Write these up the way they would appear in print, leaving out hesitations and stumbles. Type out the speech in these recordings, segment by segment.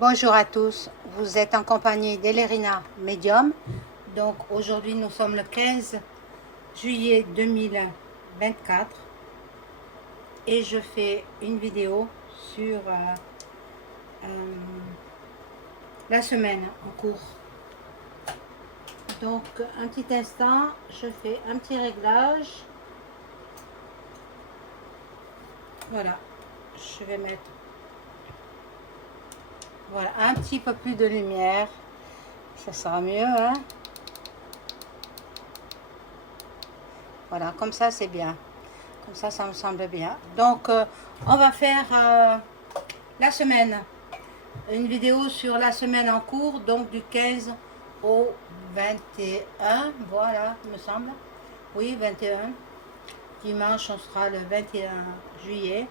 Bonjour à tous, vous êtes en compagnie d'Elerina Medium. Donc aujourd'hui nous sommes le 15 juillet 2024 et je fais une vidéo sur euh, la semaine en cours. Donc un petit instant, je fais un petit réglage. Voilà, je vais mettre voilà un petit peu plus de lumière, ça sera mieux, hein. Voilà, comme ça c'est bien. Comme ça me semble bien. Donc, on va faire la semaine. Une vidéo sur la semaine en cours, donc du 15 au 21. Voilà, il me semble. Oui, 21. Dimanche, on sera le 21 juillet.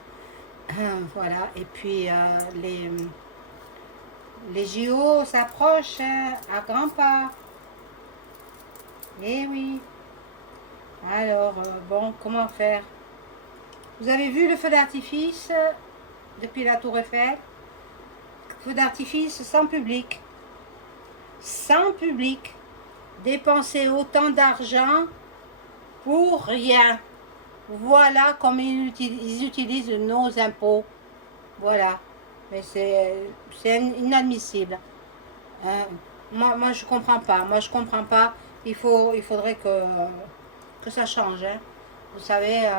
Voilà, et puis les JO s'approchent à grands pas. Eh oui. Alors, bon, comment faire? Vous avez vu le feu d'artifice depuis la Tour Eiffel? Feu d'artifice sans public. Sans public. Dépenser autant d'argent pour rien. Voilà comme ils utilisent nos impôts. Voilà. Mais c'est inadmissible. Moi, je comprends pas. Moi, je comprends pas. Il faudrait que ça change, hein. Vous savez,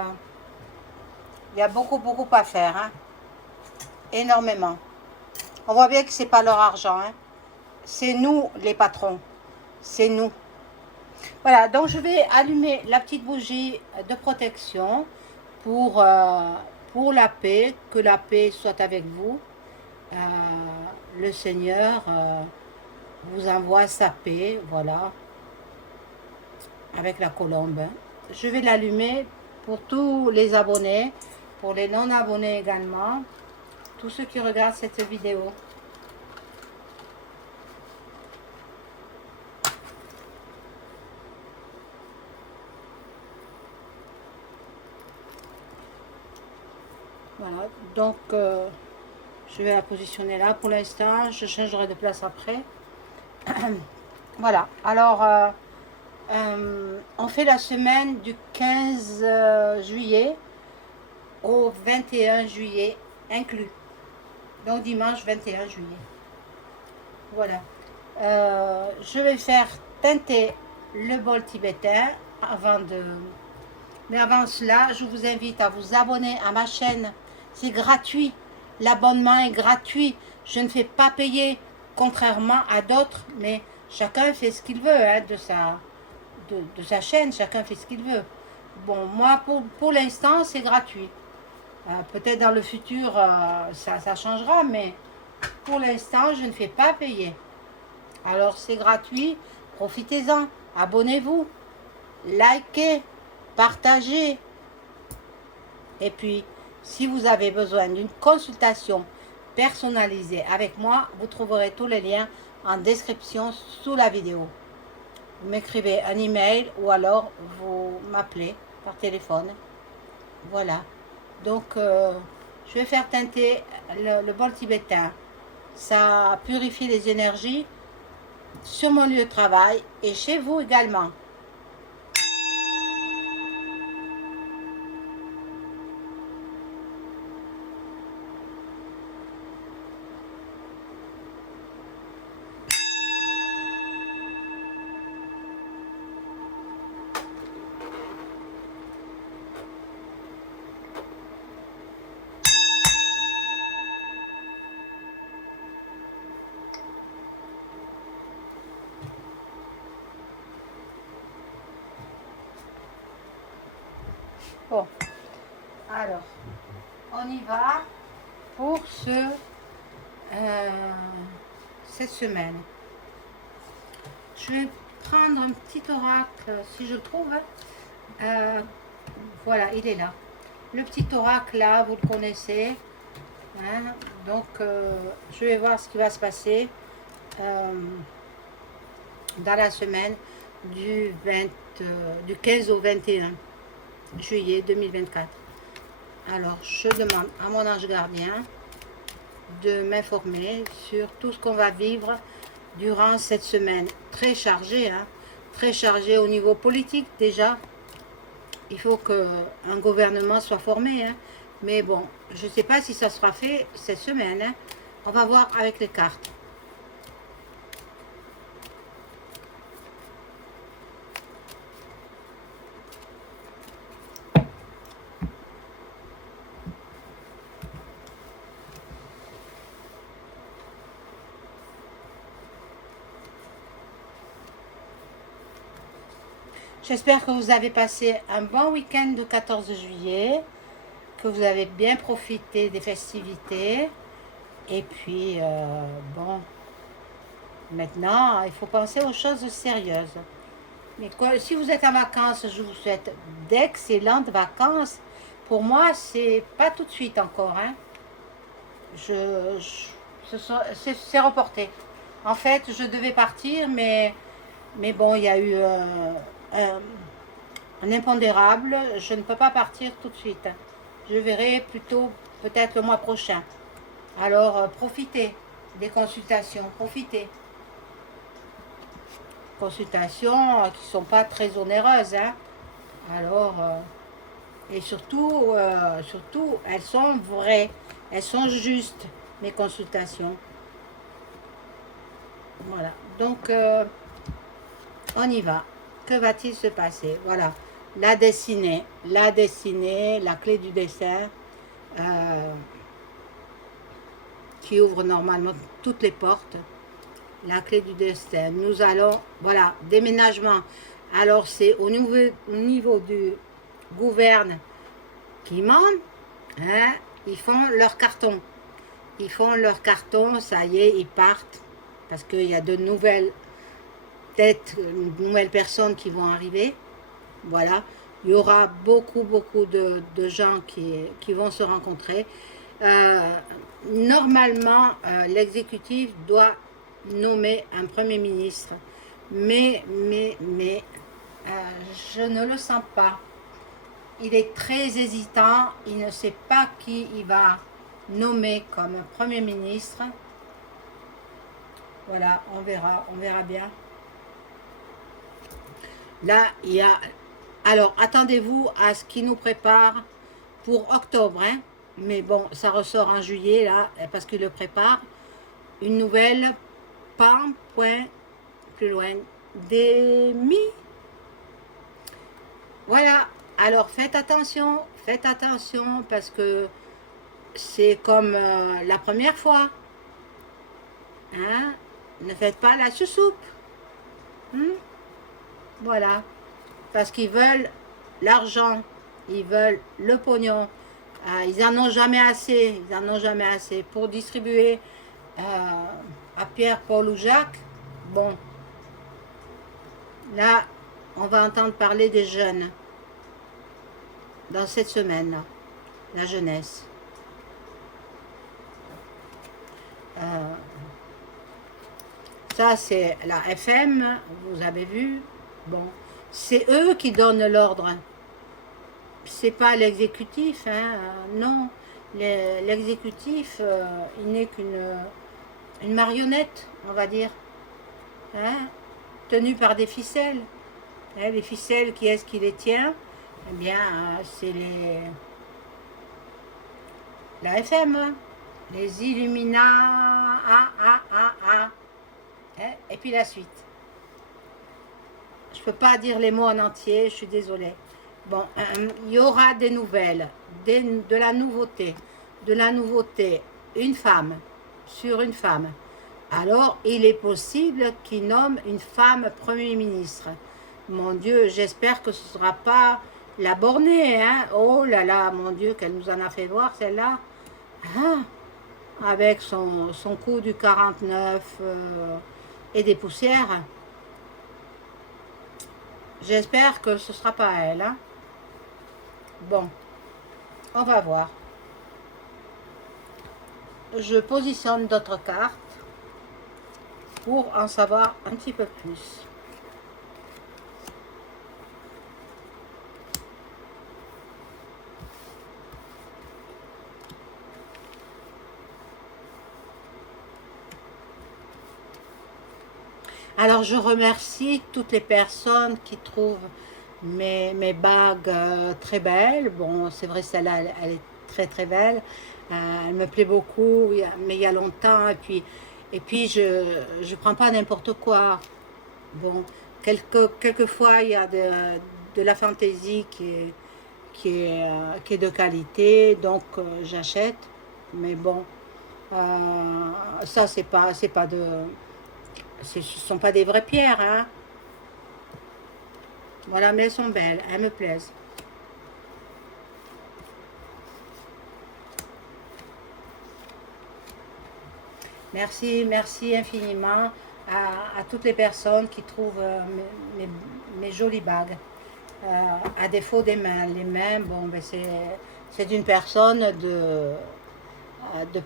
il y a beaucoup à faire, hein. Énormément. On voit bien que c'est pas leur argent, hein. C'est nous les patrons. C'est nous. Voilà, donc je vais allumer la petite bougie de protection pour la paix, que la paix soit avec vous. Euh, le Seigneur vous envoie sa paix, voilà, avec la colombe. Je vais l'allumer pour tous les abonnés, pour les non-abonnés également, tous ceux qui regardent cette vidéo. Voilà, donc je vais la positionner là pour l'instant, je changerai de place après. Voilà, alors on fait la semaine du 15 juillet au 21 juillet inclus. Donc dimanche 21 juillet. Voilà. Je vais faire teinter le bol tibétain avant de... Mais avant cela, je vous invite à vous abonner à ma chaîne. C'est gratuit. L'abonnement est gratuit. Je ne fais pas payer, contrairement à d'autres, mais chacun fait ce qu'il veut, hein, de sa chaîne. Chacun fait ce qu'il veut. Bon, moi, pour l'instant, c'est gratuit. Peut-être dans le futur, ça changera, mais pour l'instant, je ne fais pas payer. Alors, c'est gratuit. Profitez-en. Abonnez-vous. Likez. Partagez. Et puis, si vous avez besoin d'une consultation personnalisée avec moi, vous trouverez tous les liens en description sous la vidéo. Vous m'écrivez un email ou alors vous m'appelez par téléphone. Voilà. Donc, je vais faire teinter le bol tibétain. Ça purifie les énergies sur mon lieu de travail et chez vous également. Bon, alors, on y va pour cette semaine. Je vais prendre un petit oracle, si je le trouve. Voilà, il est là. Le petit oracle, là, vous le connaissez. Hein. Donc, je vais voir ce qui va se passer dans la semaine du 15 au 21 juillet 2024. Alors, je demande à mon ange gardien de m'informer sur tout ce qu'on va vivre durant cette semaine. Très chargée, hein, très chargée au niveau politique déjà. Il faut qu'un gouvernement soit formé, hein. Mais bon, je ne sais pas si ça sera fait cette semaine, hein. On va voir avec les cartes. J'espère que vous avez passé un bon week-end de 14 juillet, que vous avez bien profité des festivités. Et puis, bon, maintenant, il faut penser aux choses sérieuses. Mais si vous êtes en vacances, je vous souhaite d'excellentes vacances. Pour moi, c'est pas tout de suite encore, hein. C'est reporté. En fait, je devais partir, mais bon, il y a eu un impondérable. Je ne peux pas partir tout de suite. Je verrai plutôt peut-être le mois prochain. Alors, profitez des consultations, profitez. Consultations qui ne sont pas très onéreuses, hein. Alors, et surtout, surtout, elles sont vraies, elles sont justes, mes consultations. Voilà, donc on y va. Que va-t-il se passer? Voilà, la destinée, la clé du destin, qui ouvre normalement toutes les portes. La clé du destin. Nous allons, voilà, déménagement. Alors c'est au niveau du gouverne qui demande, hein, ils font leur carton. Ils font leur carton, ça y est, ils partent. Parce qu'il y a de nouvelles têtes, de nouvelles personnes qui vont arriver. Voilà. Il y aura beaucoup de gens qui vont se rencontrer. Normalement, l'exécutif doit nommer un premier ministre. Mais je ne le sens pas. Il est très hésitant. Il ne sait pas qui il va nommer comme premier ministre. Voilà, on verra bien. Là, il y a... Alors, attendez-vous à ce qu'il nous prépare pour octobre, hein. Mais bon, ça ressort en juillet, là, parce qu'il le prépare. Une nouvelle, point, plus loin, des Voilà, alors faites attention, parce que c'est comme la première fois. Hein? Ne faites pas la chouchoupe. Voilà, parce qu'ils veulent l'argent, ils veulent le pognon. Ils en ont jamais assez, pour distribuer à Pierre, Paul ou Jacques. Bon, là, on va entendre parler des jeunes dans cette semaine-là, la jeunesse. Ça, c'est la FM, vous avez vu. Bon, c'est eux qui donnent l'ordre. C'est pas l'exécutif, hein. Non, l'exécutif, il n'est qu'une marionnette, on va dire, hein, tenue par des ficelles. Hein, les ficelles, qui est-ce qui les tient? Eh bien, c'est la FM, hein. Les Illuminats, hein, et puis la suite. Je peux pas dire les mots en entier, je suis désolée. Bon, il y aura des nouvelles, de la nouveauté, une femme, sur une femme. Alors, il est possible qu'il nomme une femme Premier ministre. Mon Dieu, j'espère que ce ne sera pas la bornée, hein. Oh là là, mon Dieu, qu'elle nous en a fait voir, celle-là. Ah, avec son coup du 49 et des poussières. J'espère que ce ne sera pas elle, hein. Bon, on va voir. Je positionne d'autres cartes pour en savoir un petit peu plus. Alors, je remercie toutes les personnes qui trouvent mes bagues très belles. Bon, c'est vrai, celle-là, elle est très très belle. Elle me plaît beaucoup, mais il y a longtemps. Et puis je prends pas n'importe quoi. Bon, quelquefois, il y a de la fantaisie qui est de qualité, donc j'achète. Mais bon, ça, c'est pas de, ce sont pas des vraies pierres, hein. Voilà, mais elles sont belles, elles me plaisent. Merci, merci infiniment à toutes les personnes qui trouvent mes jolies bagues. À défaut des mains. Les mains, bon, ben c'est d'une personne de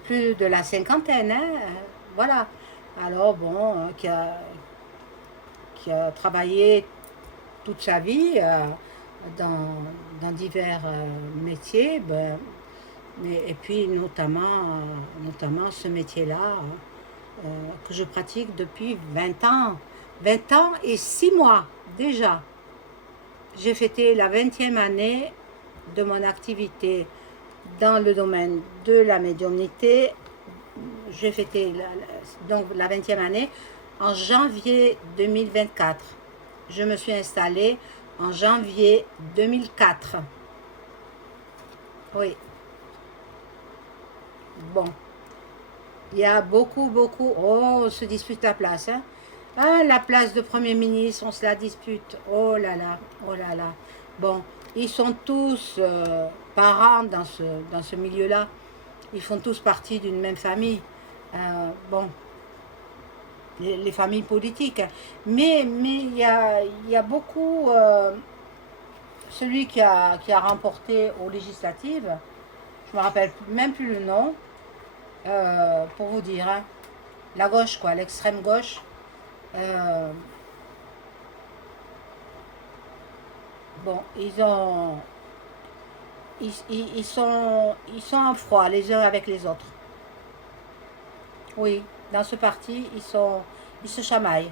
plus de la cinquantaine, hein, voilà. Alors, bon, qui a travaillé toute sa vie dans, dans divers métiers, ben, et puis notamment ce métier-là que je pratique depuis 20 ans. 20 ans et 6 mois déjà. J'ai fêté la 20e année de mon activité dans le domaine de la médiumnité. J'ai fêté donc la 20e année en janvier 2024. Je me suis installée en janvier 2004. Oui, bon. Il y a beaucoup. Oh, on se dispute la place, hein. Ah, la place de Premier ministre, on se la dispute. Oh là là, oh là là. Bon, ils sont tous parents dans ce milieu-là. Ils font tous partie d'une même famille. Bon, les familles politiques. Mais il y a beaucoup. Celui qui a remporté aux législatives, je me rappelle même plus le nom, pour vous dire, hein, la gauche, quoi, l'extrême gauche. euh, bon, ils sont en froid les uns avec les autres. Oui, dans ce parti, ils se chamaillent.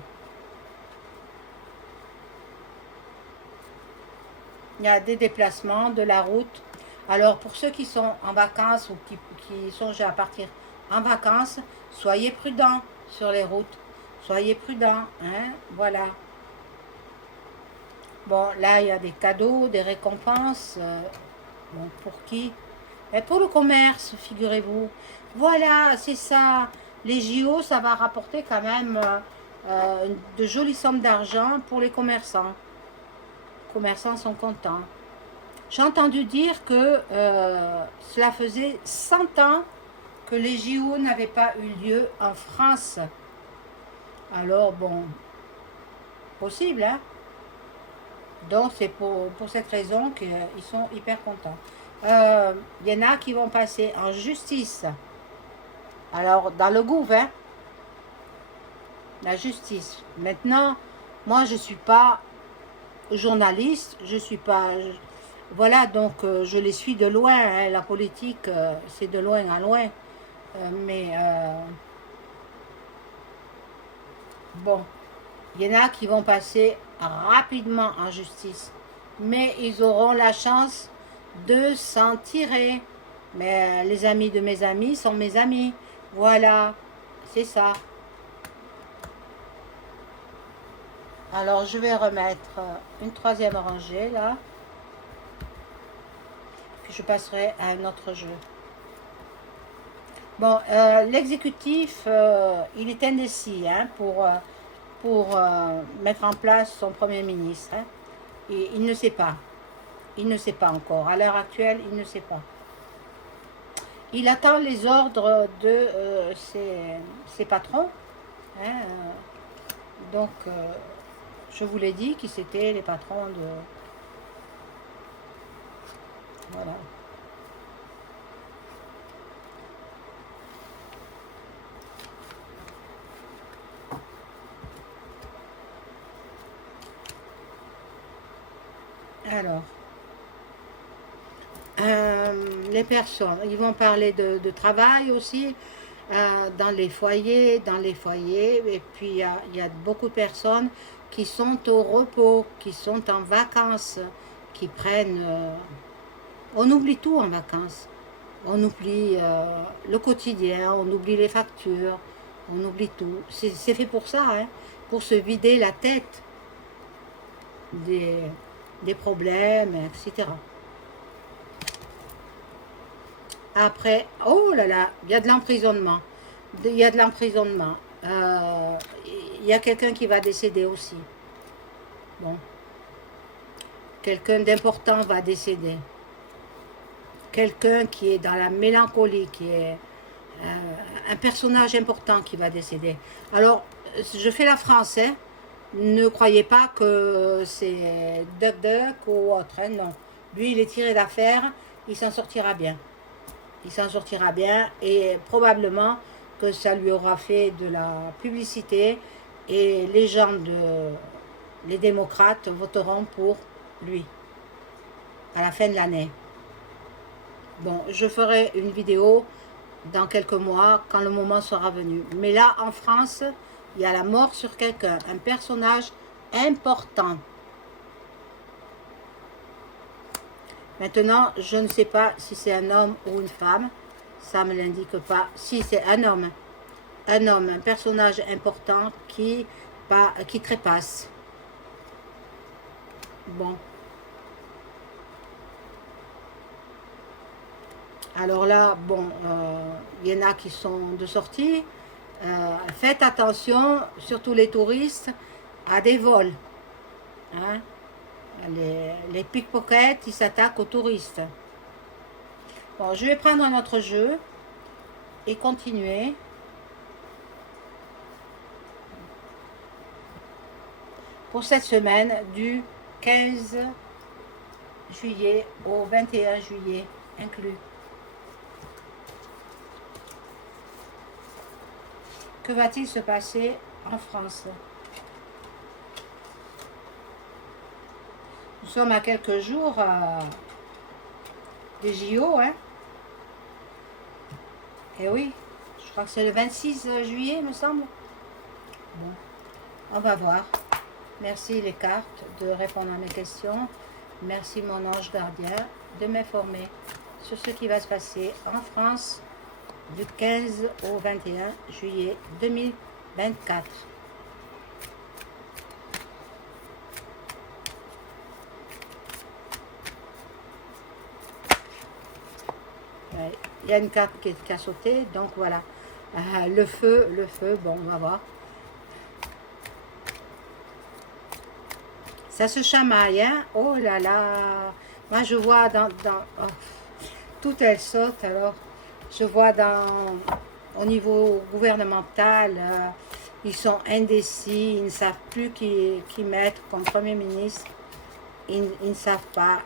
Il y a des déplacements, de la route. Alors, pour ceux qui sont en vacances ou qui songent à partir en vacances, soyez prudents sur les routes. Soyez prudents, hein, voilà. Bon, là, il y a des cadeaux, des récompenses. Bon, pour qui? Et pour le commerce, figurez-vous. Voilà, c'est ça. Les JO, ça va rapporter quand même de jolies sommes d'argent pour les commerçants. Les commerçants sont contents. J'ai entendu dire que cela faisait 100 ans que les JO n'avaient pas eu lieu en France. Alors, bon, possible, hein? Donc, c'est pour cette raison qu'ils sont hyper contents. Il y en a qui vont passer en justice. Alors, dans le gouvernement, hein, la justice. Maintenant, moi, je ne suis pas journaliste, je suis pas. Voilà, donc je les suis de loin, hein. La politique, c'est de loin à loin. Mais bon, il y en a qui vont passer rapidement en justice. Mais ils auront la chance de s'en tirer. Mais les amis de mes amis sont mes amis. Voilà, c'est ça. Alors je vais remettre une troisième rangée là. Puis je passerai à un autre jeu. Bon, l'exécutif, il est indécis, hein, pour mettre en place son premier ministre, hein. Et il ne sait pas. Il ne sait pas encore. À l'heure actuelle, il ne sait pas. Il attend les ordres de ses patrons, hein. Donc, je vous l'ai dit qui c'était les patrons de... Voilà. Alors, les personnes, ils vont parler de travail aussi. dans les foyers, et puis il y a beaucoup de personnes qui sont au repos, qui sont en vacances, qui prennent... on oublie tout en vacances. On oublie le quotidien, on oublie les factures, on oublie tout. C'est fait pour ça, hein, pour se vider la tête des, des problèmes, etc. Après, oh là là, il y a de l'emprisonnement. Il y a de l'emprisonnement. Il y a quelqu'un qui va décéder aussi. Bon, quelqu'un d'important va décéder. Quelqu'un qui est dans la mélancolie, qui est un personnage important qui va décéder. Alors, je fais la France, hein. Ne croyez pas que c'est Duck Duck ou autre, hein, non. Lui, il est tiré d'affaire, il s'en sortira bien. Il s'en sortira bien et probablement que ça lui aura fait de la publicité et les démocrates voteront pour lui à la fin de l'année. Bon, je ferai une vidéo dans quelques mois quand le moment sera venu. Mais là, en France, il y a la mort sur quelqu'un, un personnage important. Maintenant, je ne sais pas si c'est un homme ou une femme. Ça ne me l'indique pas. Si c'est un homme, un personnage important qui trépasse. Bon. Alors là, bon, il y en a qui sont de sortie. Faites attention, surtout les touristes, à des vols. Hein? Les pickpockets, ils s'attaquent aux touristes. Bon, je vais prendre un autre jeu et continuer. Pour cette semaine du 15 juillet au 21 juillet inclus. Que va-t-il se passer en France? Nous sommes à quelques jours des JO, hein? Et oui, je crois que c'est le 26 juillet, me semble. Bon, on va voir. Merci les cartes de répondre à mes questions. Merci mon ange gardien de m'informer sur ce qui va se passer en France du 15 au 21 juillet 2024. Il y a une carte qui a sauté, donc voilà. Le feu, bon, on va voir. Ça se chamaille, hein? Oh là là! Moi, je vois oh, tout elle saute, alors. Je vois au niveau gouvernemental, ils sont indécis, ils ne savent plus qui mettre comme Premier ministre. Ils ne savent pas,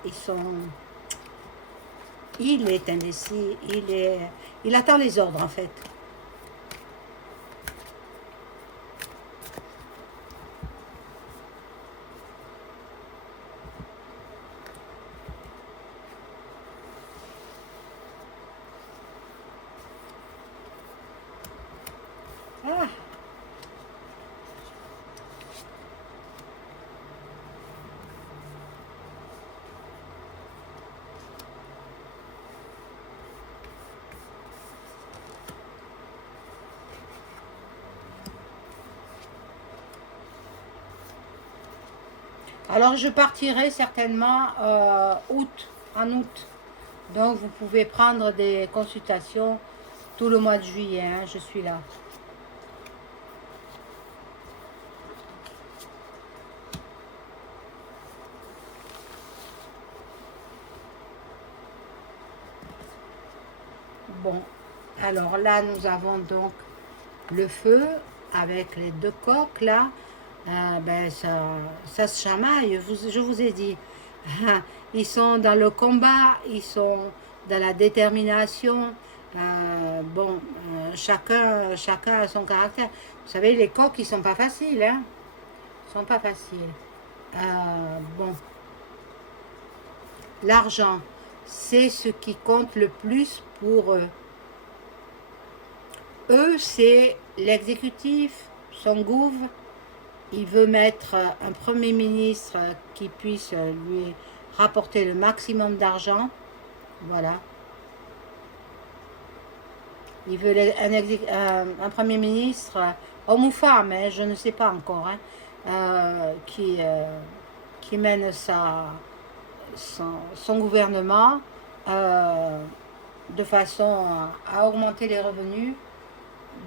il est indécis, il attend les ordres en fait. Ah. Alors je partirai certainement en août. Donc vous pouvez prendre des consultations tout le mois de juillet, hein, je suis là. Bon, alors là nous avons donc le feu avec les deux coques là. Ben ça se chamaille, je vous ai dit. Ils sont dans le combat, ils sont dans la détermination. Bon, chacun a son caractère. Vous savez, les coques, ils sont pas faciles, hein. Ils sont pas faciles. Bon, l'argent, c'est ce qui compte le plus pour eux. eux, c'est l'exécutif, son gouv. Il veut mettre un premier ministre qui puisse lui rapporter le maximum d'argent. Voilà. Il veut un premier ministre, homme ou femme, hein, je ne sais pas encore, hein, qui mène son gouvernement de façon à augmenter les revenus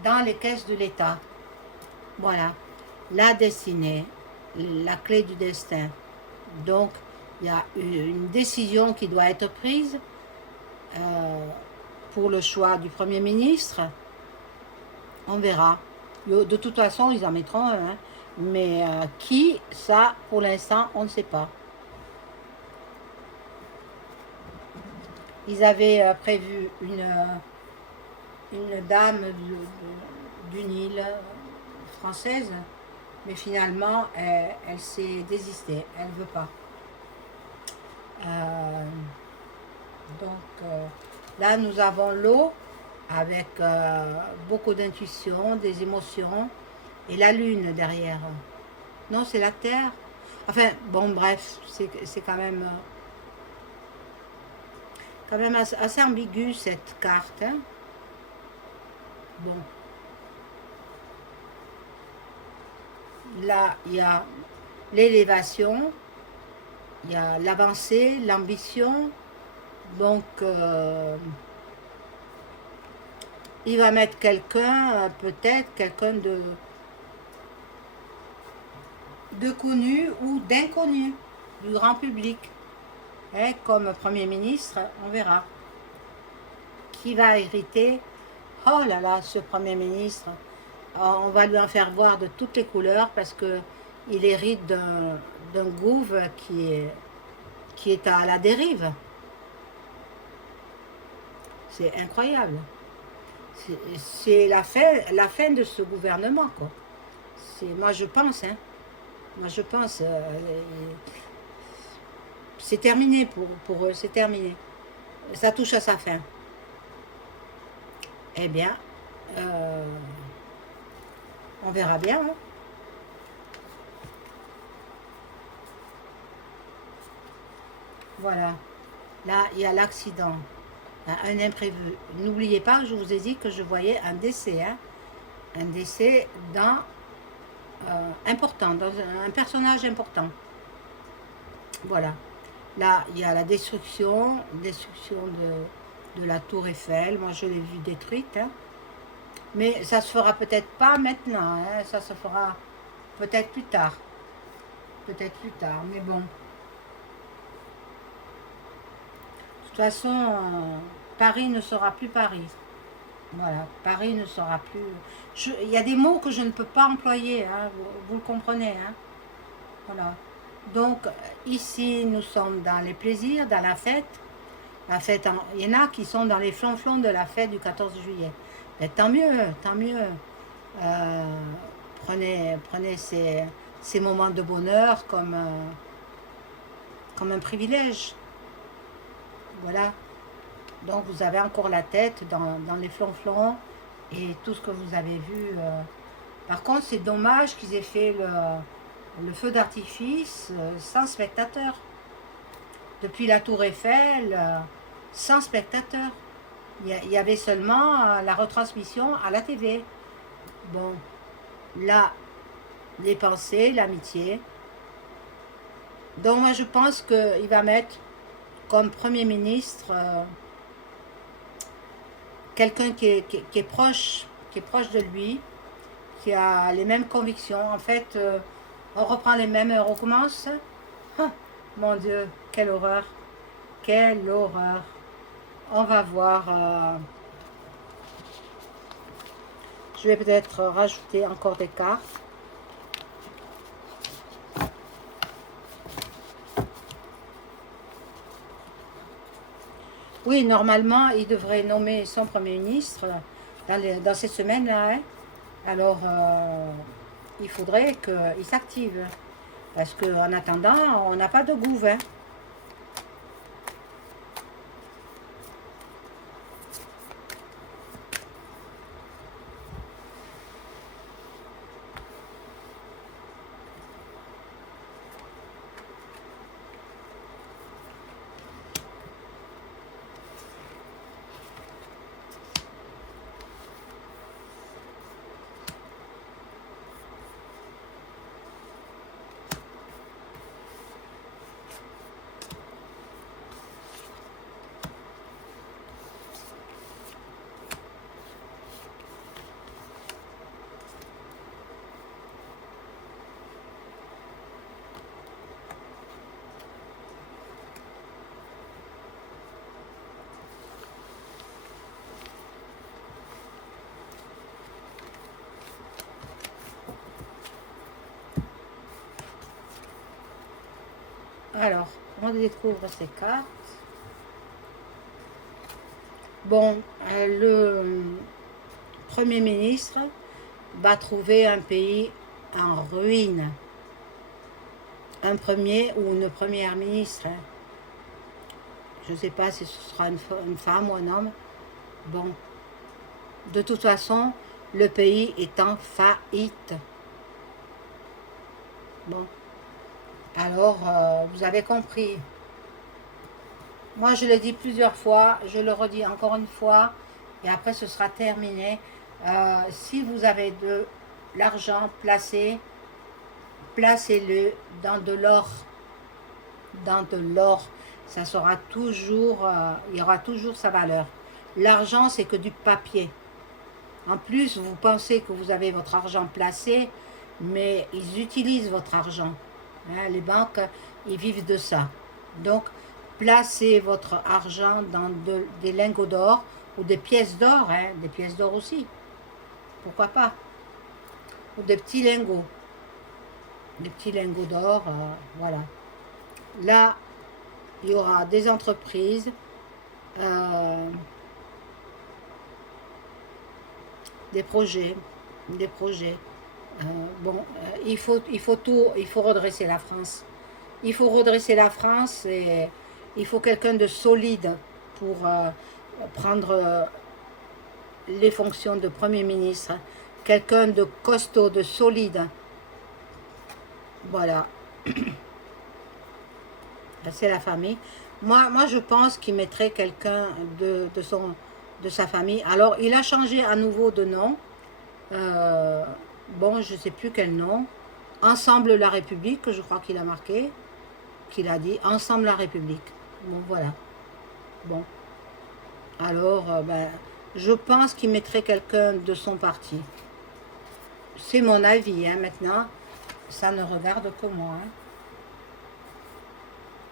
dans les caisses de l'État. Voilà, la destinée, la clé du destin. Donc, il y a une décision qui doit être prise pour le choix du Premier ministre. On verra. De toute façon, ils en mettront un. Hein. Mais qui, ça, pour l'instant, on ne sait pas. Ils avaient prévu une dame d'une île française, mais finalement, elle s'est désistée. Elle ne veut pas. Donc, là, nous avons l'eau avec beaucoup d'intuition, des émotions, et la lune derrière. Non, c'est la terre. Enfin, bon, bref, c'est quand même assez ambigu cette carte. Hein. Bon. Là, il y a l'élévation, il y a l'avancée, l'ambition. Donc, il va mettre quelqu'un, peut-être quelqu'un de connu ou d'inconnu, du grand public. Et comme Premier ministre, on verra. Qui va hériter? Oh là là, ce Premier ministre, on va lui en faire voir de toutes les couleurs parce que il hérite d'un gouv qui est à la dérive. C'est incroyable. C'est la fin de ce gouvernement, quoi. Moi, je pense, hein. Moi, je pense, c'est terminé pour eux, c'est terminé. Ça touche à sa fin. Eh bien, on verra bien. Hein. Voilà. Là, il y a l'accident. Un imprévu. N'oubliez pas, je vous ai dit que je voyais un décès. Hein. Un décès important, dans un personnage important. Voilà. Là, il y a la destruction de la tour Eiffel. Moi, je l'ai vue détruite. Hein. Mais ça se fera peut-être pas maintenant. Hein. Ça se fera peut-être plus tard. Peut-être plus tard, mais bon. De toute façon, Paris ne sera plus Paris. Voilà, Paris ne sera plus... Il y a des mots que je ne peux pas employer, hein, vous le comprenez. Hein. Voilà. Donc, ici, nous sommes dans les plaisirs, dans la fête. La fête, il y en a qui sont dans les flonflons de la fête du 14 juillet. Mais tant mieux, tant mieux. Prenez ces moments de bonheur comme un privilège. Voilà. Donc, vous avez encore la tête dans les flonflons et tout ce que vous avez vu. Par contre, c'est dommage qu'ils aient fait le feu d'artifice sans spectateurs. Depuis la tour Eiffel, sans spectateurs. Il y avait seulement la retransmission à la TV. Bon, là, les pensées, l'amitié. Donc moi je pense qu'il va mettre comme Premier ministre quelqu'un qui est proche de lui, qui a les mêmes convictions. En fait, on reprend les mêmes et on recommence. Ah, mon Dieu, quelle horreur. Quelle horreur. On va voir. Je vais peut-être rajouter encore des cartes. Oui, normalement, il devrait nommer son Premier ministre dans ces semaines-là. Hein. Alors, il faudrait qu'il s'active. Parce qu'en attendant, on n'a pas de gouv. Hein. Alors, on découvre ces cartes. Bon, le Premier ministre va trouver un pays en ruine. Un premier ou une première ministre. Hein. Je ne sais pas si ce sera une femme ou un homme. Bon, de toute façon, le pays est en faillite. Bon, alors, vous avez compris. Moi, je l'ai dit plusieurs fois, je le redis encore une fois, et après ce sera terminé. Si vous avez de l'argent placé, placez-le dans de l'or. Dans de l'or, ça sera toujours, il y aura toujours sa valeur. L'argent, c'est que du papier. En plus, vous pensez que vous avez votre argent placé, mais ils utilisent votre argent. Hein, les banques, ils vivent de ça. Donc, placez votre argent dans des lingots d'or ou des pièces d'or, hein, des pièces d'or aussi. Pourquoi pas? Ou des petits lingots. Des petits lingots d'or, voilà. Là, il y aura des entreprises, des projets. Bon, il faut tout, il faut redresser la France. Il faut redresser la France et il faut quelqu'un de solide pour prendre les fonctions de Premier ministre. Quelqu'un de costaud, de solide. Voilà. C'est la famille. Moi, je pense qu'il mettrait quelqu'un de sa famille. Alors, il a changé à nouveau de nom. Bon, je ne sais plus quel nom. Ensemble la République, je crois qu'il a marqué. Qu'il a dit Ensemble la République. Bon, voilà. Bon. Alors, ben, je pense qu'il mettrait quelqu'un de son parti. C'est mon avis, hein, maintenant. Ça ne regarde que moi. Hein.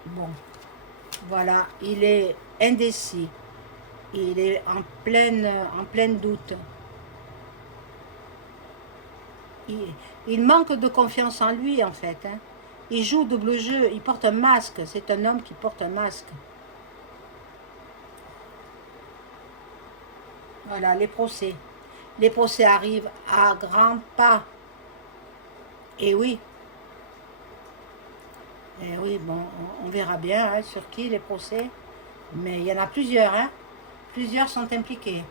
Bon. Voilà, il est indécis. Il est en pleine doute. Il manque de confiance en lui, en fait. Hein. Il joue double jeu, il porte un masque. C'est un homme qui porte un masque. Voilà, les procès. Les procès arrivent à grands pas. Et oui. Et oui, bon, on verra bien hein, sur qui les procès. Mais il y en a plusieurs, hein. Plusieurs sont impliqués.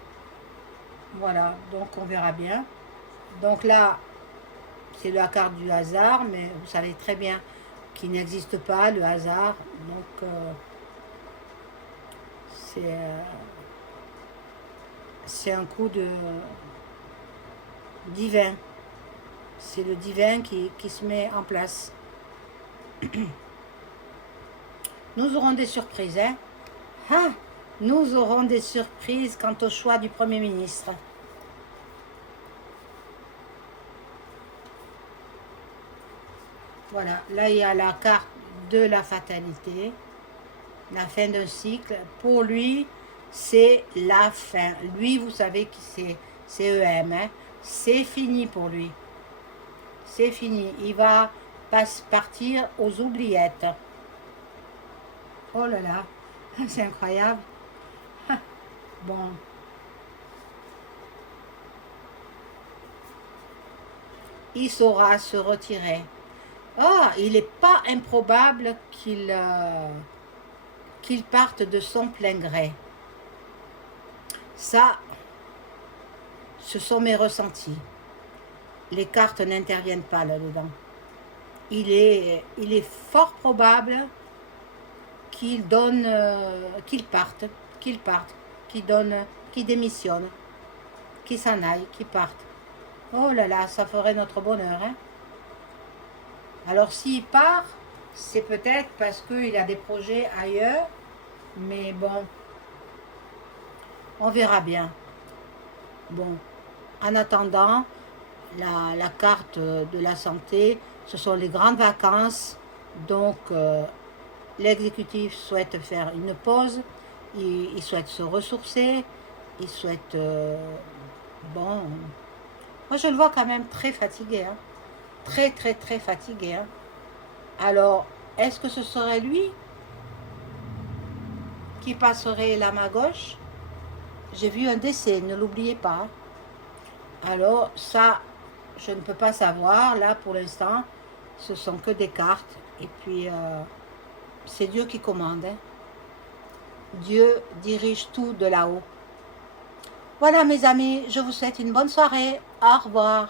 Voilà, donc on verra bien. Donc là, c'est la carte du hasard, mais vous savez très bien qu'il n'existe pas le hasard. Donc, c'est un coup de divin. C'est le divin qui se met en place. Nous aurons des surprises, hein? Ah, nous aurons des surprises quant au choix du Premier ministre. Voilà, là il y a la carte de la fatalité, la fin d'un cycle. Pour lui, c'est la fin. Lui, vous savez qui c'est CEM, hein? C'est fini pour lui. C'est fini. Il va partir aux oubliettes. Oh là là, c'est incroyable. Bon, il saura se retirer. Ah, il n'est pas improbable qu'il parte de son plein gré. Ça, ce sont mes ressentis. Les cartes n'interviennent pas là-dedans. Il est fort probable qu'il donne, qu'il parte, qu'il démissionne, qu'il s'en aille, qu'il parte. Oh là là, ça ferait notre bonheur, hein. Alors s'il part, c'est peut-être parce qu'il a des projets ailleurs, mais bon, on verra bien. Bon, en attendant, la carte de la santé, ce sont les grandes vacances, donc l'exécutif souhaite faire une pause, il souhaite se ressourcer, il souhaite, bon, moi je le vois quand même très fatigué, hein. Très fatigué. Hein. Alors, Est-ce que ce serait lui qui passerait la main gauche? J'ai vu un décès, ne l'oubliez pas. Alors ça, je ne peux pas savoir. Là, pour l'instant, ce sont que des cartes. Et puis, c'est Dieu qui commande. Hein. Dieu dirige tout de là-haut. Voilà mes amis, je vous souhaite une bonne soirée. Au revoir.